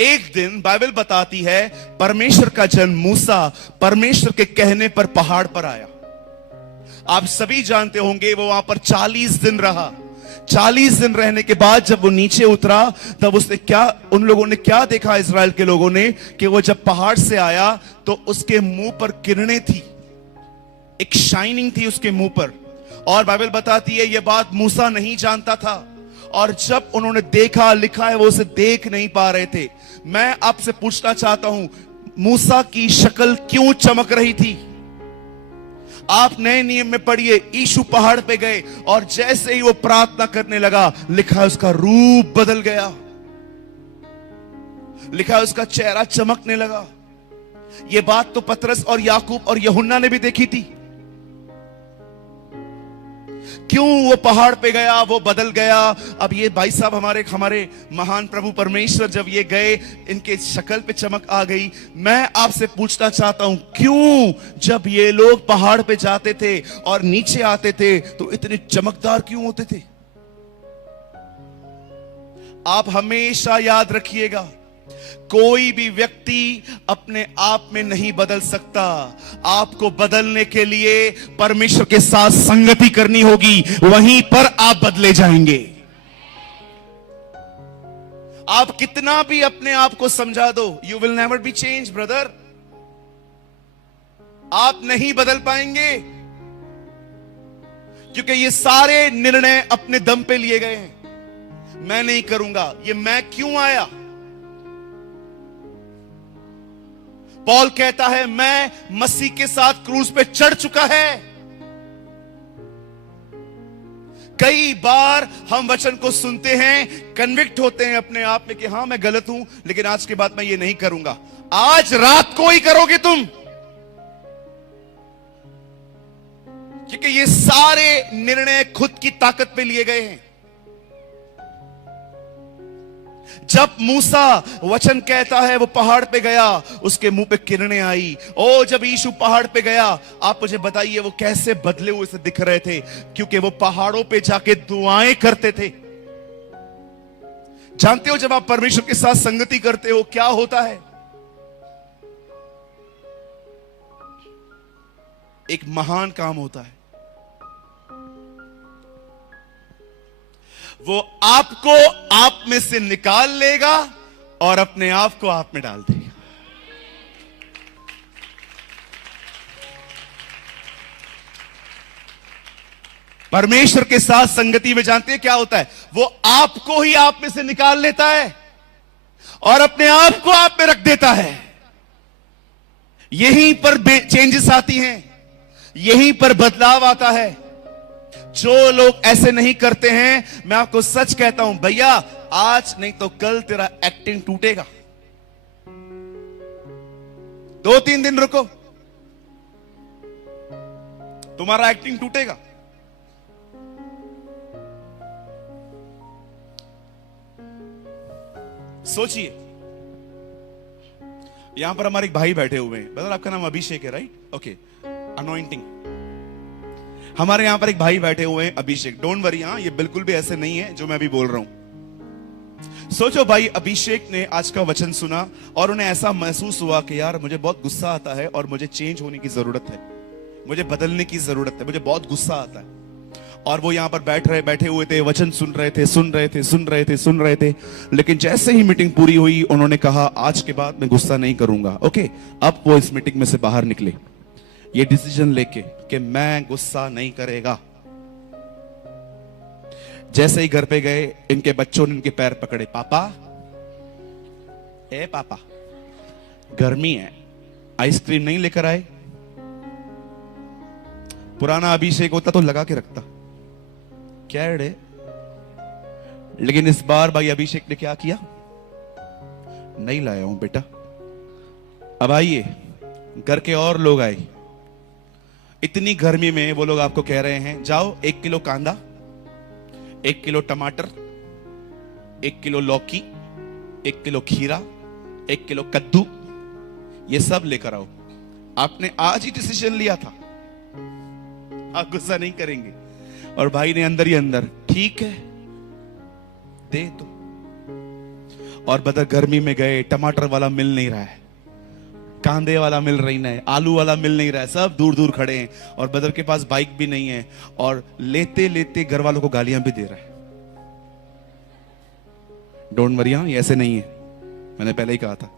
एक दिन बाइबल बताती है परमेश्वर का जन मूसा परमेश्वर के कहने पर पहाड़ पर आया। आप सभी जानते होंगे वो वहां पर 40 दिन रहा। 40 दिन रहने के बाद जब वो नीचे उतरा तब उसने क्या, उन लोगों ने क्या देखा, इज़राइल के लोगों ने, कि वो जब पहाड़ से आया तो उसके मुंह पर किरणें थी, एक शाइनिंग थी उसके मुंह पर। और बाइबल बताती है यह बात मूसा नहीं जानता था, और जब उन्होंने देखा, लिखा है वो उसे देख नहीं पा रहे थे। मैं आपसे पूछना चाहता हूं, मूसा की शक्ल क्यों चमक रही थी? आप नए नियम में पढ़िए, यीशु पहाड़ पे गए और जैसे ही वो प्रार्थना करने लगा, लिखा है उसका रूप बदल गया, लिखा है उसका चेहरा चमकने लगा। ये बात तो पतरस और याकूब और यूहन्ना ने भी देखी थी। क्यों वो पहाड़ पे गया, वो बदल गया। अब ये भाई साहब हमारे महान प्रभु परमेश्वर जब ये गए, इनके शक्ल पे चमक आ गई। मैं आपसे पूछना चाहता हूं, क्यों जब ये लोग पहाड़ पे जाते थे और नीचे आते थे तो इतने चमकदार क्यों होते थे? आप हमेशा याद रखिएगा, कोई भी व्यक्ति अपने आप में नहीं बदल सकता। आपको बदलने के लिए परमेश्वर के साथ संगति करनी होगी, वहीं पर आप बदले जाएंगे। आप कितना भी अपने आप को समझा दो, you will never be change brother. आप नहीं बदल पाएंगे, क्योंकि ये सारे निर्णय अपने दम पे लिए गए हैं। मैं नहीं करूंगा, ये मैं क्यों आया? पौल कहता है मैं मसीह के साथ क्रूस पे चढ़ चुका है। कई बार हम वचन को सुनते हैं, कन्विक्ट होते हैं अपने आप में कि हां मैं गलत हूं, लेकिन आज के बाद मैं ये नहीं करूंगा। आज रात को ही करोगे तुम, क्योंकि ये सारे निर्णय खुद की ताकत पे लिए गए हैं। जब मूसा वचन कहता है वो पहाड़ पे गया, उसके मुंह पे किरणें आई। ओ जब यीशु पहाड़ पे गया, आप मुझे बताइए वो कैसे बदले हुए से दिख रहे थे? क्योंकि वो पहाड़ों पे जाके दुआएं करते थे। जानते हो जब आप परमेश्वर के साथ संगति करते हो क्या होता है? एक महान काम होता है। वो आपको आप में से निकाल लेगा और अपने आप को आप में डाल देगा। परमेश्वर के साथ संगति में जानते हैं क्या होता है? वो आपको ही आप में से निकाल लेता है और अपने आप को आप में रख देता है। यहीं पर चेंजेस आती हैं, यहीं पर बदलाव आता है। जो लोग ऐसे नहीं करते हैं, मैं आपको सच कहता हूं भैया, आज नहीं तो कल तेरा एक्टिंग टूटेगा। 2-3 दिन रुको, तुम्हारा एक्टिंग टूटेगा। सोचिए, यहां पर हमारे एक भाई बैठे हुए हैं। मतलब आपका नाम अभिषेक है, राइट? Okay, anointing. हमारे यहां पर एक भाई बैठे हुए हैं अभिषेक। डोंट वरी, हां ये बिल्कुल भी ऐसे नहीं है जो मैं भी बोल रहा हूं। सोचो भाई अभिषेक ने आज का वचन सुना और उन्हें ऐसा महसूस हुआ कि यार मुझे बहुत गुस्सा आता है और मुझे चेंज होने की जरूरत है, मुझे बदलने की जरूरत है, मुझे बहुत गुस्सा आता है। और वो यहां पर बैठे हुए थे, वचन सुन रहे थे। लेकिन जैसे ही मीटिंग पूरी हुई उन्होंने कहा आज के बाद मैं गुस्सा नहीं करूंगा। ओके, अब वो इस मीटिंग में से बाहर निकले ये डिसीजन लेके कि मैं गुस्सा नहीं करेगा। जैसे ही घर पे गए, इनके बच्चों ने इनके पैर पकड़े। पापा, ए पापा, गर्मी है, आइसक्रीम नहीं लेकर आए? पुराना अभिषेक होता तो लगा के रखता, क्या है रे? लेकिन इस बार भाई अभिषेक ने क्या किया? नहीं लाया हूं बेटा। अब आइए, घर के और लोग आए। इतनी गर्मी में वो लोग आपको कह रहे हैं जाओ 1 किलो कांदा, 1 किलो टमाटर, 1 किलो लौकी, 1 किलो खीरा, 1 किलो कद्दू, ये सब लेकर आओ। आपने आज ही डिसीजन लिया था, आप गुस्सा नहीं करेंगे। और भाई ने अंदर ही अंदर ठीक है दे दो। और बदर गर्मी में गए, टमाटर वाला मिल नहीं रहा है, कांदे वाला मिल रही नहीं, आलू वाला मिल नहीं रहा है, सब दूर दूर खड़े हैं और बदर के पास बाइक भी नहीं है और लेते लेते घर वालों को गालियां भी दे रहा है। डोंट वरी, ये ऐसे नहीं है, मैंने पहले ही कहा था।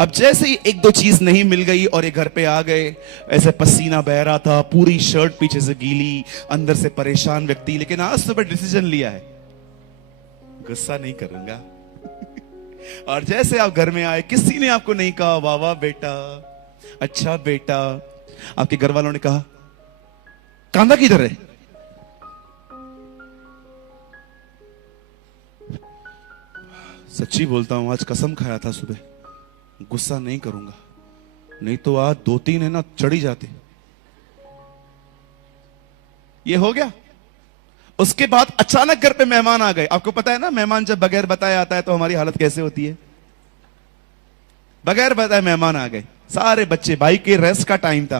अब जैसे ही एक दो चीज नहीं मिल गई और ये घर पे आ गए, ऐसे पसीना बह रहा था, पूरी शर्ट पीछे से गीली, अंदर से परेशान व्यक्ति, लेकिन आज सुबह डिसीजन लिया है गुस्सा नहीं करूंगा। और जैसे आप घर में आए, किसी ने आपको नहीं कहा वाह वाह बेटा, अच्छा बेटा, आपके घर वालों ने कहा कांदा किधर है? सच्ची बोलता हूं, आज कसम खाया था सुबह, गुस्सा नहीं करूंगा, नहीं तो आज 2-3 है ना चढ़ ही जाते। ये हो गया। उसके बाद अचानक घर पे मेहमान आ गए। आपको पता है ना, मेहमान जब बगैर बताए आता है तो हमारी हालत कैसे होती है। बगैर बताए मेहमान आ गए, सारे बच्चे, भाई के रेस्ट का टाइम था,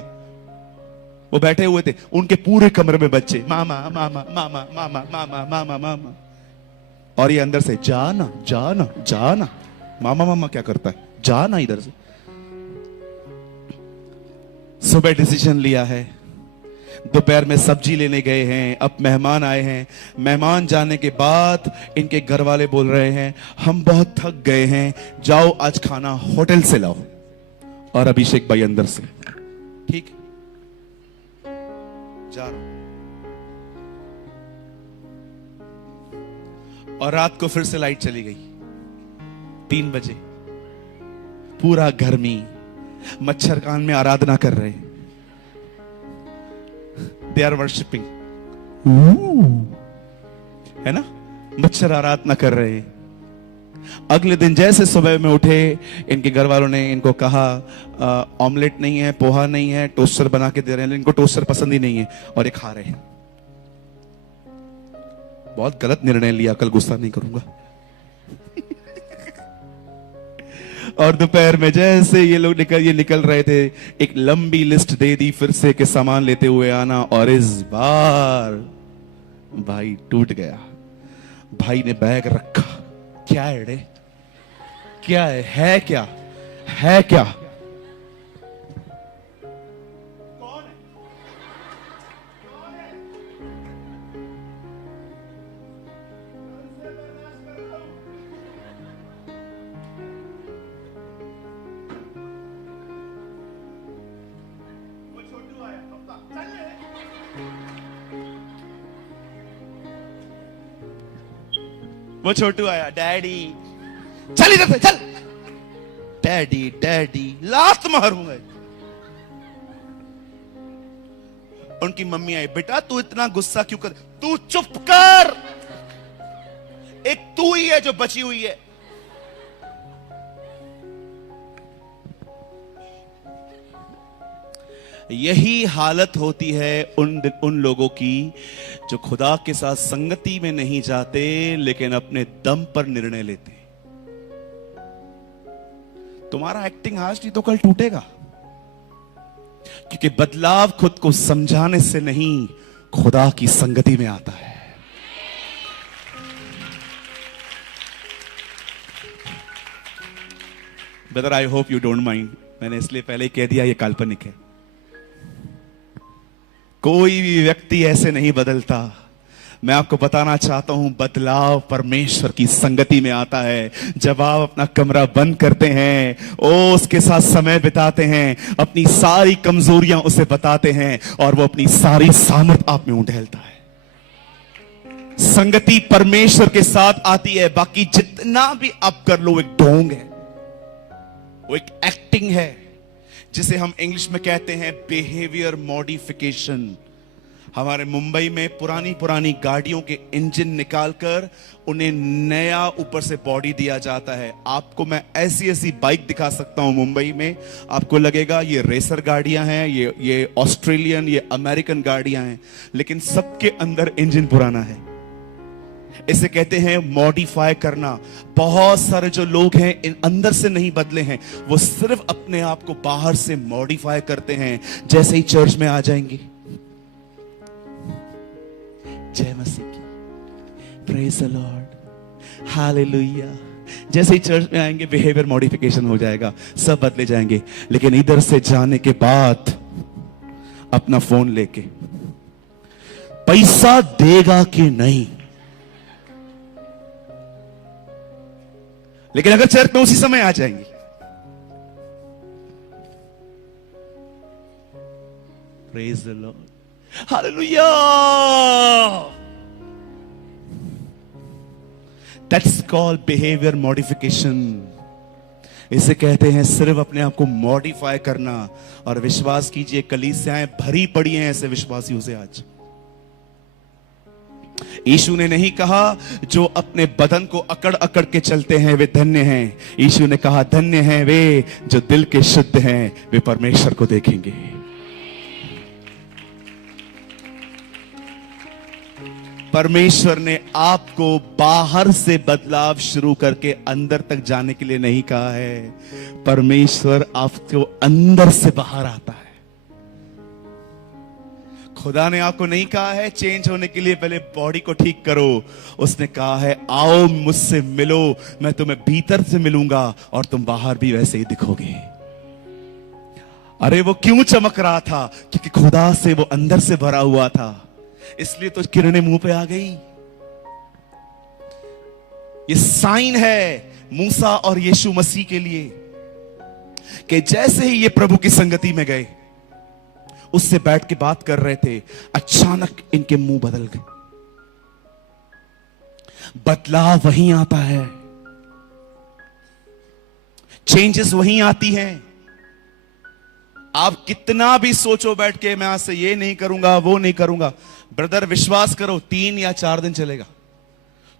वो बैठे हुए थे, उनके पूरे कमरे में बच्चे, मामा मामा मामा मामा मामा मामा मामा, और ये अंदर से जाना जाना जाना। मामा मामा क्या करता है, जाना इधर से। सुबह डिसीजन लिया है, दोपहर में सब्जी लेने गए हैं, अब मेहमान आए हैं। मेहमान जाने के बाद इनके घर वाले बोल रहे हैं हम बहुत थक गए हैं, जाओ आज खाना होटल से लाओ। और अभिषेक भाई अंदर से ठीक जा रहा हूं। और रात को फिर से लाइट चली गई 3 बजे, पूरा गर्मी, मच्छर कान में आराधना कर रहे हैं, दे आर वर्शिपिंग, है ना, मच्छर आराधना कर रहे हैं। अगले दिन जैसे सुबह में उठे, इनके घर वालों ने इनको कहा ऑमलेट नहीं है, पोहा नहीं है, टोस्टर बना के दे रहे हैं, इनको टोस्टर पसंद ही नहीं है और ये खा रहे हैं। बहुत गलत निर्णय लिया, कल गुस्सा नहीं करूंगा। और दोपहर में जैसे ये लोग निकल रहे थे, एक लंबी लिस्ट दे दी फिर से कि सामान लेते हुए आना। और इस बार भाई टूट गया। भाई ने बैग रखा, क्या है रे, क्या है क्या है क्या, कौन है? वो छोटू आया, डैडी चल इधर से चल, डैडी डैडी लात मारूंगा। उनकी मम्मी आई, बेटा तू इतना गुस्सा क्यों कर, तू चुप कर, एक तू ही है जो बची हुई है। यही हालत होती है उन लोगों की जो खुदा के साथ संगति में नहीं जाते लेकिन अपने दम पर निर्णय लेते। तुम्हारा एक्टिंग आज नहीं तो कल टूटेगा, क्योंकि बदलाव खुद को समझाने से नहीं, खुदा की संगति में आता है। Brother I hope you don't mind, मैंने इसलिए पहले ही कह दिया ये काल्पनिक है। कोई भी व्यक्ति ऐसे नहीं बदलता। मैं आपको बताना चाहता हूं, बदलाव परमेश्वर की संगति में आता है। जब आप अपना कमरा बंद करते हैं, उसके साथ समय बिताते हैं, अपनी सारी कमजोरियां उसे बताते हैं और वो अपनी सारी सामर्थ आप में उंडेलता है। संगति परमेश्वर के साथ आती है, बाकी जितना भी आप कर लो एक ढोंग है, वो एक एक्टिंग है, जिसे हम इंग्लिश में कहते हैं बिहेवियर मॉडिफिकेशन। हमारे मुंबई में पुरानी पुरानी गाड़ियों के इंजन निकालकर उन्हें नया ऊपर से बॉडी दिया जाता है। आपको मैं ऐसी ऐसी बाइक दिखा सकता हूं मुंबई में, आपको लगेगा ये रेसर गाड़ियां हैं, ये ऑस्ट्रेलियन, ये अमेरिकन गाड़ियां हैं, लेकिन सबके अंदर इंजन पुराना है। इसे कहते हैं मॉडिफाई करना। बहुत सारे जो लोग हैं इन अंदर से नहीं बदले हैं, वो सिर्फ अपने आप को बाहर से मॉडिफाई करते हैं। जैसे ही चर्च में आ जाएंगे, जय मसीह की, प्रेज द लॉर्ड, हालेलुया, जैसे ही चर्च में आएंगे बिहेवियर मॉडिफिकेशन हो जाएगा, सब बदले जाएंगे। लेकिन इधर से जाने के बाद अपना फोन लेके पैसा देगा कि नहीं, लेकिन अगर चर्च में उसी समय आ जाएंगे, praise the Lord, hallelujah, that's called behaviour modification. इसे कहते हैं सिर्फ अपने आप को मॉडिफाई करना। और विश्वास कीजिए कलीसियाएं भरी पड़ी हैं ऐसे विश्वासियों से आज। यीशु ने नहीं कहा जो अपने बदन को अकड़ अकड़ के चलते हैं वे धन्य हैं। यीशु ने कहा धन्य हैं वे जो दिल के शुद्ध हैं, वे परमेश्वर को देखेंगे। परमेश्वर ने आपको बाहर से बदलाव शुरू करके अंदर तक जाने के लिए नहीं कहा है। परमेश्वर आपको अंदर से बाहर आता है। खुदा ने आपको नहीं कहा है चेंज होने के लिए पहले बॉडी को ठीक करो। उसने कहा है आओ मुझसे मिलो, मैं तुम्हें भीतर से मिलूंगा और तुम बाहर भी वैसे ही दिखोगे। अरे वो क्यों चमक रहा था? क्योंकि खुदा से वो अंदर से भरा हुआ था, इसलिए तो किरणें मुंह पे आ गई। ये साइन है मूसा और यीशु मसीह के लिए कि जैसे ही ये प्रभु की संगति में गए, उससे बैठ के बात कर रहे थे, अचानक इनके मुंह बदल गए। बदलाव वहीं आता है, चेंजेस वहीं आती हैं। आप कितना भी सोचो बैठ के मैं आज से ये नहीं करूंगा वो नहीं करूंगा, ब्रदर विश्वास करो 3 या 4 दिन चलेगा।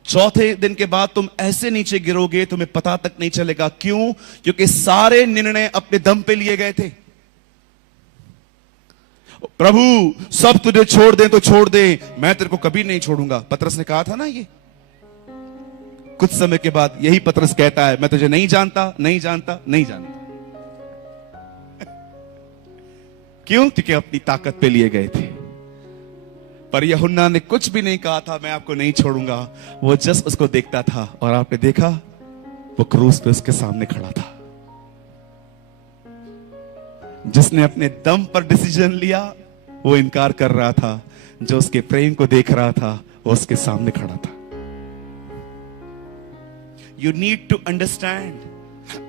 चौथे दिन के बाद तुम ऐसे नीचे गिरोगे तुम्हें पता तक नहीं चलेगा। क्यों? क्योंकि सारे निर्णय अपने दम पे लिए गए थे। प्रभु सब तुझे छोड़ दे तो छोड़ दे, मैं तेरे को कभी नहीं छोड़ूंगा। पतरस ने कहा था ना ये। कुछ समय के बाद यही पतरस कहता है मैं तुझे नहीं जानता नहीं जानता नहीं जानता। क्यों? क्योंकि अपनी ताकत पे लिए गए थे। पर यूहन्ना ने कुछ भी नहीं कहा था मैं आपको नहीं छोड़ूंगा। वो जस्ट उसको देखता था और आपने देखा वो क्रूस पे उसके सामने खड़ा था। जिसने अपने दम पर डिसीजन लिया वो इनकार कर रहा था, जो उसके प्रेम को देख रहा था वो उसके सामने खड़ा था। यू नीड टू अंडरस्टैंड,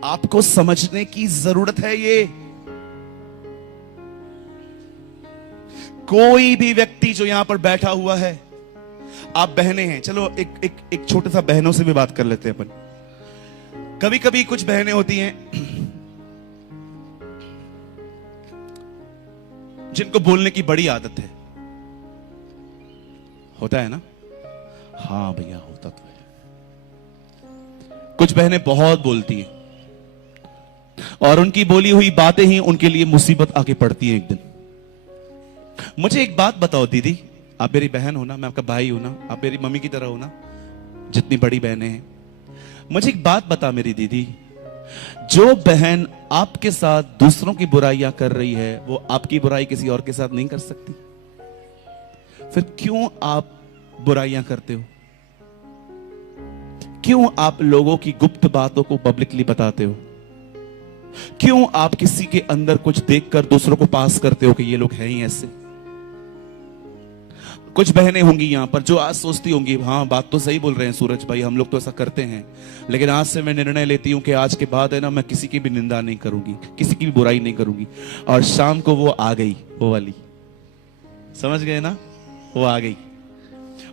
आपको समझने की जरूरत है। ये कोई भी व्यक्ति जो यहां पर बैठा हुआ है, आप बहनें हैं, चलो एक छोटा सा बहनों से भी बात कर लेते हैं अपन। कभी कभी कुछ बहनें होती हैं जिनको बोलने की बड़ी आदत है। होता है ना? हाँ भैया होता तो है। कुछ बहनें बहुत बोलती हैं और उनकी बोली हुई बातें ही उनके लिए मुसीबत आके पड़ती हैं एक दिन। मुझे एक बात बताओ दीदी, आप मेरी बहन हो ना, मैं आपका भाई हूं ना, आप मेरी मम्मी की तरह हो ना, जितनी बड़ी बहनें हैं। मुझे एक बात बता मेरी दीदी, जो बहन आपके साथ दूसरों की बुराइयां कर रही है वो आपकी बुराई किसी और के साथ नहीं कर सकती? फिर क्यों आप बुराइयां करते हो? क्यों आप लोगों की गुप्त बातों को पब्लिकली बताते हो? क्यों आप किसी के अंदर कुछ देखकर दूसरों को पास करते हो कि ये लोग हैं ही ऐसे? कुछ बहनें होंगी यहां पर जो आज सोचती होंगी हाँ बात तो सही बोल रहे हैं सूरज भाई, हम लोग तो ऐसा करते हैं, लेकिन आज से मैं निर्णय लेती हूं कि आज के बाद है ना मैं किसी की भी निंदा नहीं करूंगी, किसी की भी बुराई नहीं करूंगी। और शाम को वो आ गई, वो वाली, समझ गए ना? वो आ गई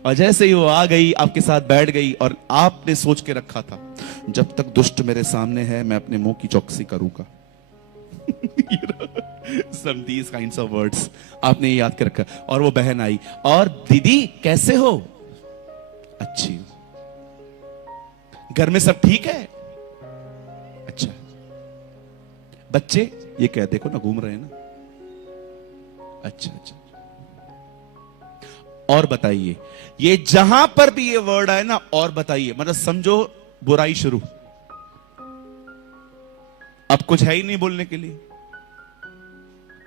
और जैसे ही वो आ गई आपके साथ बैठ गई और आपने सोच के रखा था जब तक दुष्ट मेरे सामने है मैं अपने मुंह की चौकसी करूंगा। Some these kinds of words आपने याद कर रखा। और वो बहन आई और दीदी कैसे हो? अच्छी हूं। घर में सब ठीक है? अच्छा। बच्चे ये कह देखो ना घूम रहे हैं ना? अच्छा अच्छा। और बताइए, ये जहां पर भी ये वर्ड आए ना और बताइए, मतलब समझो बुराई शुरू। अब कुछ है ही नहीं बोलने के लिए।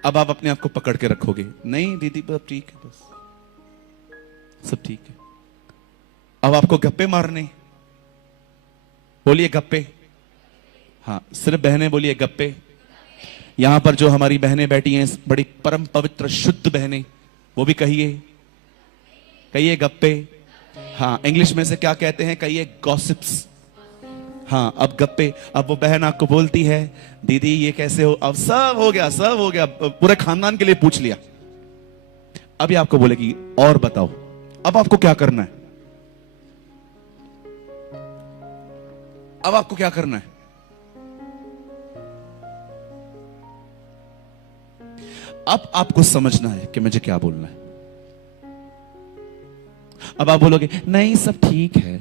अब आप अपने आप को पकड़ के रखोगे, नहीं दीदी बस ठीक है, बस सब ठीक है। अब आपको गप्पे मारने, बोलिए गप्पे। हाँ, सिर्फ बहनें बोलिए गप्पे। यहां पर जो हमारी बहनें बैठी हैं, बड़ी परम पवित्र शुद्ध बहनें, वो भी कहिए, कहिए गप्पे। हाँ, इंग्लिश में से क्या कहते हैं, कहिए गॉसिप्स। हाँ, अब गप्पे। अब वो बहन आपको बोलती है, दीदी ये कैसे हो, अब सब हो गया, सब हो गया, पूरे खानदान के लिए पूछ लिया। अभी आपको बोलेगी और बताओ, अब आपको क्या करना है, अब आपको क्या करना है। अब आपको समझना है कि मुझे क्या बोलना है। अब आप बोलोगे नहीं सब ठीक है,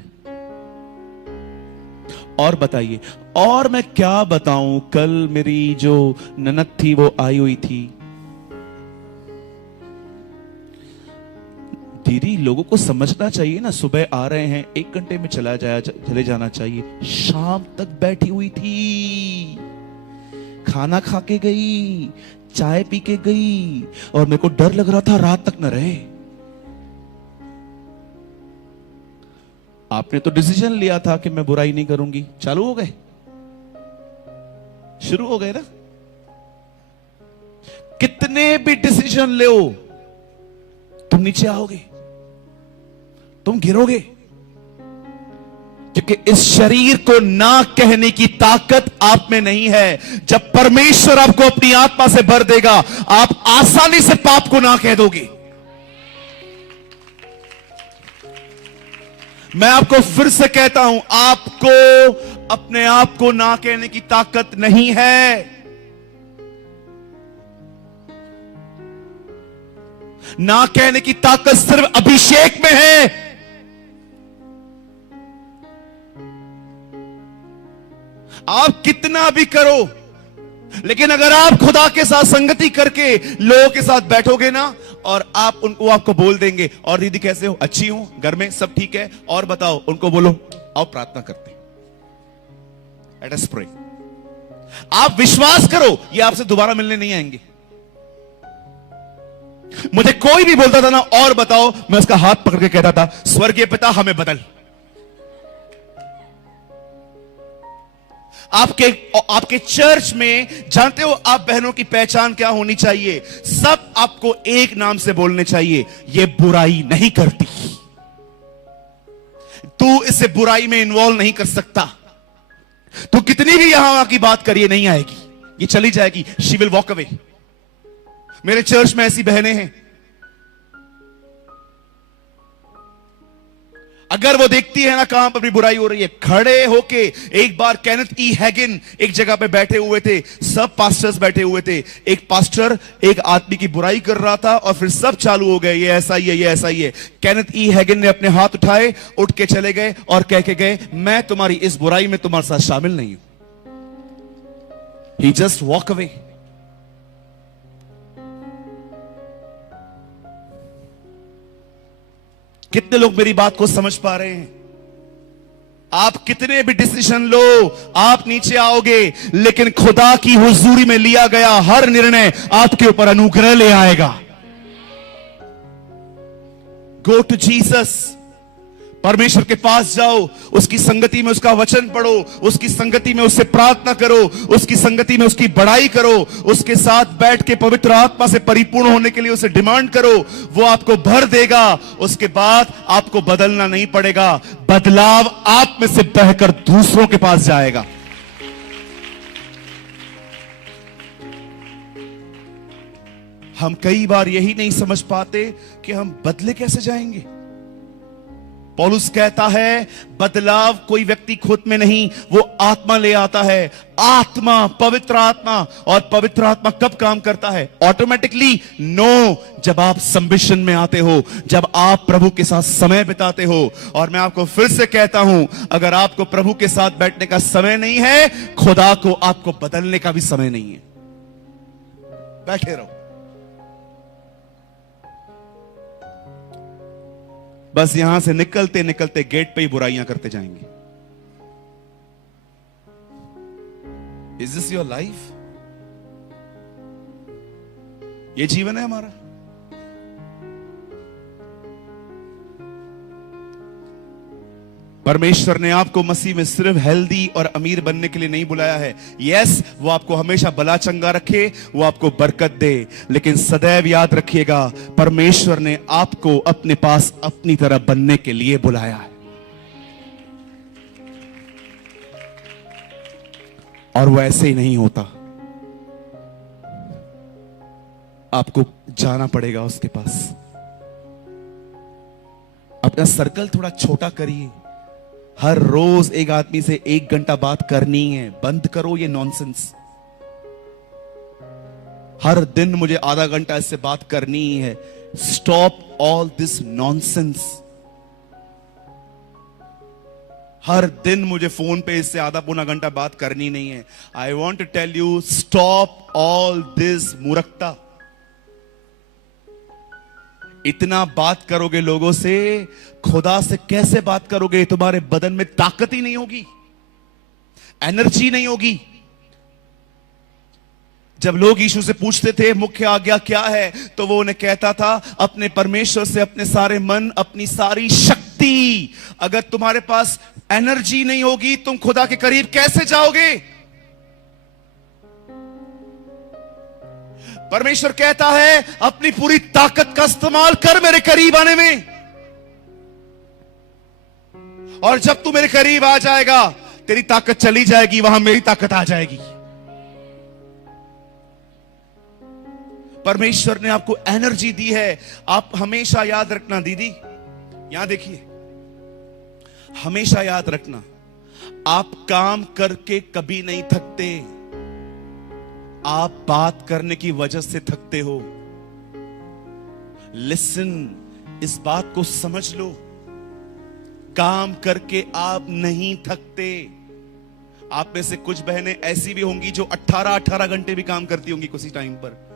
और बताइए। और मैं क्या बताऊं, कल मेरी जो ननद थी वो आई हुई थी। दीदी लोगों को समझना चाहिए ना, सुबह आ रहे हैं 1 घंटे में चले जाना चाहिए। शाम तक बैठी हुई थी, खाना खा के गई, चाय पी के गई, और मेरे को डर लग रहा था रात तक न रहे। आपने तो डिसीजन लिया था कि मैं बुराई नहीं करूंगी, चालू हो गए, शुरू हो गए ना। कितने भी डिसीजन लो, तुम नीचे आओगे, तुम गिरोगे, क्योंकि इस शरीर को ना कहने की ताकत आप में नहीं है। जब परमेश्वर आपको अपनी आत्मा से भर देगा, आप आसानी से पाप को ना कह दोगे। मैं आपको फिर से कहता हूं, आपको अपने आप को ना कहने की ताकत नहीं है। ना कहने की ताकत सिर्फ अभिषेक में है। आप कितना भी करो, लेकिन अगर आप खुदा के साथ संगति करके लोगों के साथ बैठोगे ना, और आप उनको, आपको बोल देंगे, और दीदी कैसे हो, अच्छी हूं, घर में सब ठीक है, और बताओ, उनको बोलो आओ प्रार्थना करते, लेट अस प्रे। आप विश्वास करो, ये आपसे दोबारा मिलने नहीं आएंगे। मुझे कोई भी बोलता था ना और बताओ, मैं उसका हाथ पकड़ के कहता था, स्वर्गीय पिता हमें बदल। आपके चर्च में जानते हो आप बहनों की पहचान क्या होनी चाहिए? सब आपको एक नाम से बोलने चाहिए, ये बुराई नहीं करती, तू इसे बुराई में इन्वॉल्व नहीं कर सकता, तू कितनी भी यहां की बात करिए नहीं आएगी, ये चली जाएगी, शी विल वॉक अवे। मेरे चर्च में ऐसी बहनें हैं, अगर वो देखती है ना कहां पर भी बुराई हो रही है, खड़े होके, एक बार केनेथ ई हैगिन एक जगह पे बैठे हुए थे, सब पास्टर्स बैठे हुए थे, एक पास्टर एक आदमी की बुराई कर रहा था, और फिर सब चालू हो गए, ये ऐसा ही है, ये ऐसा ही है। केनेथ ई हैगिन ने अपने हाथ उठाए, उठ के चले गए और कह के गए, मैं तुम्हारी इस बुराई में तुम्हारे साथ शामिल नहीं हूं। ही जस्ट वॉक अवे। कितने लोग मेरी बात को समझ पा रहे हैं? आप कितने भी डिसीजन लो, आप नीचे आओगे, लेकिन खुदा की हुजूरी में लिया गया हर निर्णय आपके ऊपर अनुग्रह ले आएगा। गो टू जीसस, परमेश्वर के पास जाओ, उसकी संगति में उसका वचन पढ़ो, उसकी संगति में उससे प्रार्थना करो, उसकी संगति में उसकी बड़ाई करो, उसके साथ बैठ के पवित्र आत्मा से परिपूर्ण होने के लिए उसे डिमांड करो, वो आपको भर देगा। उसके बाद आपको बदलना नहीं पड़ेगा, बदलाव आप में से बहकर दूसरों के पास जाएगा। हम कई बार यही नहीं समझ पाते कि हम बदले कैसे जाएंगे। पौलुस कहता है, बदलाव कोई व्यक्ति खुद में नहीं, वो आत्मा ले आता है। आत्मा, पवित्र आत्मा। और पवित्र आत्मा कब काम करता है? ऑटोमेटिकली? नो, जब आप संबिशन में आते हो, जब आप प्रभु के साथ समय बिताते हो। और मैं आपको फिर से कहता हूं, अगर आपको प्रभु के साथ बैठने का समय नहीं है, खुदा को आपको बदलने का भी समय नहीं है। बैठे रहो, बस यहां से निकलते निकलते गेट पे ही बुराइयां करते जाएंगे। Is this your life? ये जीवन है हमारा? परमेश्वर ने आपको मसीह में सिर्फ हेल्दी और अमीर बनने के लिए नहीं बुलाया है। यस, वो आपको हमेशा भला चंगा रखे, वो आपको बरकत दे, लेकिन सदैव याद रखिएगा परमेश्वर ने आपको अपने पास अपनी तरह बनने के लिए बुलाया है। और वो ऐसे ही नहीं होता, आपको जाना पड़ेगा उसके पास। अपना सर्कल थोड़ा छोटा करिए। हर रोज एक आदमी से 1 घंटा बात करनी है, बंद करो ये नॉनसेंस। हर दिन मुझे आधा घंटा इससे बात करनी है। Stop all this nonsense. हर दिन मुझे फोन पे इससे आधा पौना घंटा बात करनी नहीं है। I want to tell you, stop all this मूर्खता। इतना बात करोगे लोगों से, खुदा से कैसे बात करोगे? तुम्हारे बदन में ताकत ही नहीं होगी, एनर्जी नहीं होगी। जब लोग यीशु से पूछते थे मुख्य आज्ञा क्या है, तो वो उन्हें कहता था अपने परमेश्वर से अपने सारे मन, अपनी सारी शक्ति। अगर तुम्हारे पास एनर्जी नहीं होगी, तुम खुदा के करीब कैसे जाओगे? परमेश्वर कहता है अपनी पूरी ताकत का इस्तेमाल कर मेरे करीब आने में। और जब तू मेरे करीब आ जाएगा, तेरी ताकत चली जाएगी, वहां मेरी ताकत आ जाएगी। परमेश्वर ने आपको एनर्जी दी है। आप हमेशा याद रखना, दीदी यहां देखिए, हमेशा याद रखना, आप काम करके कभी नहीं थकते, आप बात करने की वजह से थकते हो। लिसन, इस बात को समझ लो, काम करके आप नहीं थकते। आप में से कुछ बहनें ऐसी भी होंगी जो 18-18 घंटे भी काम करती होंगी किसी टाइम पर।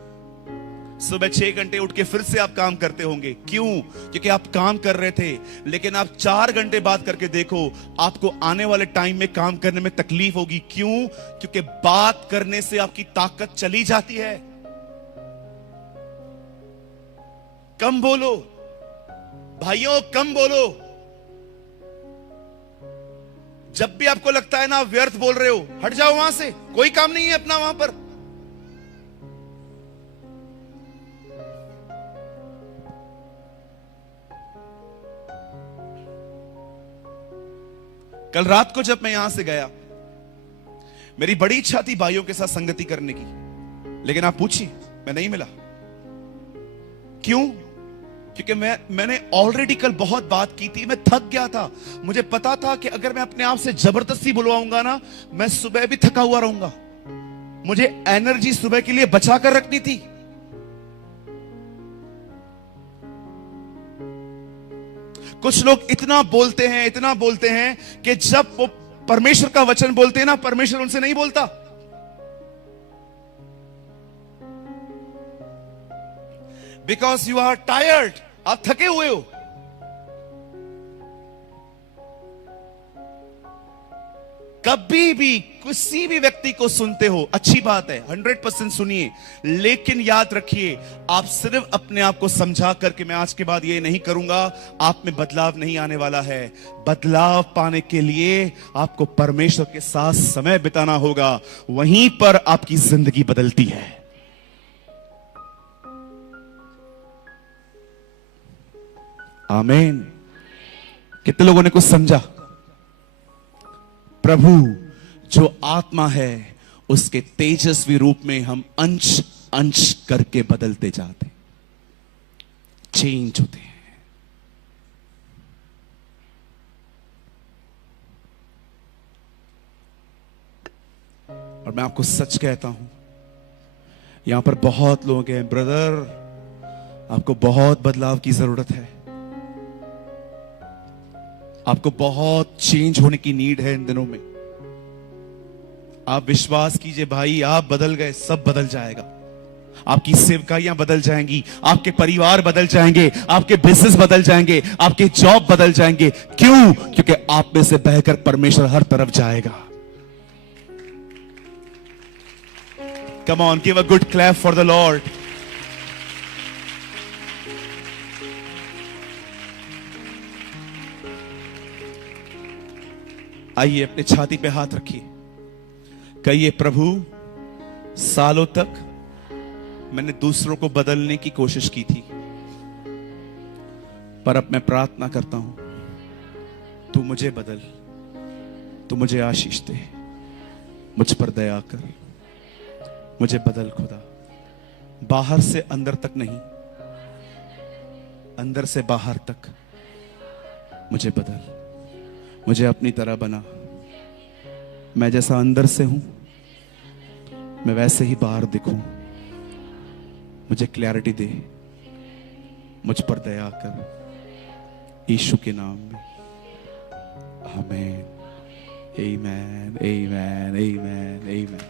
सुबह 6 घंटे उठ के फिर से आप काम करते होंगे। क्यों? क्योंकि आप काम कर रहे थे। लेकिन आप 4 घंटे बात करके देखो, आपको आने वाले टाइम में काम करने में तकलीफ होगी। क्यों? क्योंकि बात करने से आपकी ताकत चली जाती है। कम बोलो भाइयों, कम बोलो। जब भी आपको लगता है ना आप व्यर्थ बोल रहे हो, हट जाओ वहां से, कोई काम नहीं है अपना वहां पर। कल रात को जब मैं यहां से गया, मेरी बड़ी इच्छा थी भाइयों के साथ संगति करने की, लेकिन आप पूछिए, मैं नहीं मिला। क्यों? क्योंकि मैंने ऑलरेडी कल बहुत बात की थी, मैं थक गया था। मुझे पता था कि अगर मैं अपने आप से जबरदस्ती बुलवाऊंगा ना, मैं सुबह भी थका हुआ रहूंगा। मुझे एनर्जी सुबह के लिए बचा कर रखनी थी। कुछ लोग इतना बोलते हैं कि जब वो परमेश्वर का वचन बोलते हैं ना, परमेश्वर उनसे नहीं बोलता। बिकॉज यू आर टायर्ड, आप थके हुए हो। कभी भी किसी भी व्यक्ति को सुनते हो, अच्छी बात है, 100% सुनिए, लेकिन याद रखिए, आप सिर्फ अपने आप को समझा करके मैं आज के बाद ये नहीं करूंगा, आप में बदलाव नहीं आने वाला है। बदलाव पाने के लिए आपको परमेश्वर के साथ समय बिताना होगा, वहीं पर आपकी जिंदगी बदलती है। आमीन। कितने लोगों ने कुछ समझा? प्रभु जो आत्मा है, उसके तेजस्वी रूप में हम अंश अंश करके बदलते जाते, चेंज होते हैं। और मैं आपको सच कहता हूं, यहां पर बहुत लोग हैं ब्रदर, आपको बहुत बदलाव की जरूरत है, आपको बहुत चेंज होने की नीड है इन दिनों में। आप विश्वास कीजिए भाई, आप बदल गए, सब बदल जाएगा। आपकी सेवकाइयां बदल जाएंगी, आपके परिवार बदल जाएंगे, आपके बिजनेस बदल जाएंगे, आपके जॉब बदल जाएंगे। क्यों? क्योंकि आप में से बहकर परमेश्वर हर तरफ जाएगा। Come on, give a good clap for the Lord. आइए अपने छाती पे हाथ रखिए, कहिए प्रभु सालों तक मैंने दूसरों को बदलने की कोशिश की थी, पर अब मैं प्रार्थना करता हूं तू मुझे बदल, तू मुझे आशीष दे, मुझ पर दया कर, मुझे बदल खुदा। बाहर से अंदर तक नहीं, अंदर से बाहर तक मुझे बदल, मुझे अपनी तरह बना। मैं जैसा अंदर से हूं मैं वैसे ही बाहर दिखूं। मुझे क्लैरिटी दे, मुझ पर दया कर, यीशु के नाम में, आमीन। आमेन, आमेन, आमेन, आमेन।